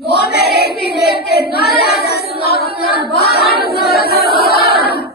Nobel Eğitim'de Nalan sınavından bağımlılara salam.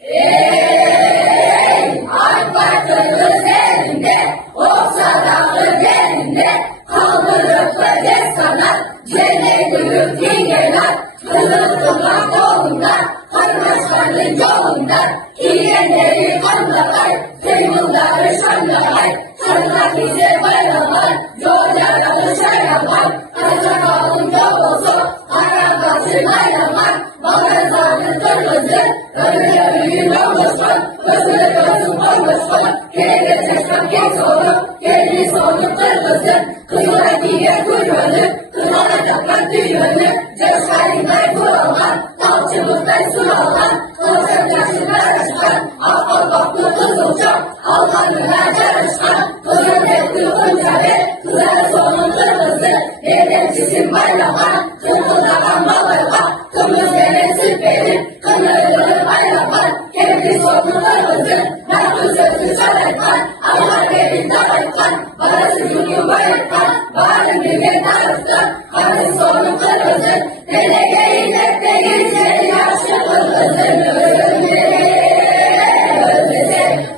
Ey AK Parti'nin üzerinde, olsa dağlı derinde, kaldırıp ödez kanat, cennet büyük dingeler, kızıltılmak yolunda, karmaşanın yolunda, iyiyenleri kandalar, kıymılları şandalar, sarılar bize bayramlar, yol yaralı şayramlar, kaçakalın yol olsun, arabası bayramlar, bağırzanın kırmızı, önüne büyün olmuşsun, gözünü gözün olmuşsun, kere çeşmem geç olup, gelini sonu kırmızı, kıyıra diye kuyruğunu, kırılacaklar düğünü, ceşhalinden kurulan, alçımızdan sulalan, koşan yaşlılar aşkan, ahbap baklı kızılcak, Almanlılar yarışkan, kızıl etli hıncabe, kızarı sonu kırmızı, devletçisin bayrama, kırmızıdan balayma, kırmızı veresin benim, kınırları bayrama, kendi sonu kırmızı, narkı sözü çalaykan, Allah benim dalaykan, barası yürü bayırkan, barın güne darıktan, karın sonu kırmızı, delege iletmeyin seni yaşlı kırmızı,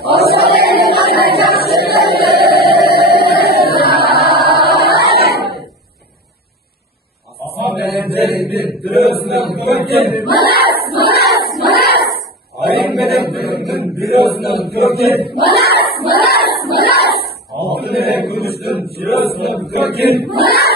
hoşça beni bana yaşlı Hasan benim derimin, gözünün köken. Manas, manas, manas. Ayın benim derimin, gözünün köken. Manas, manas, manas. Altın ile gümüştün, gözünün köken. Manas,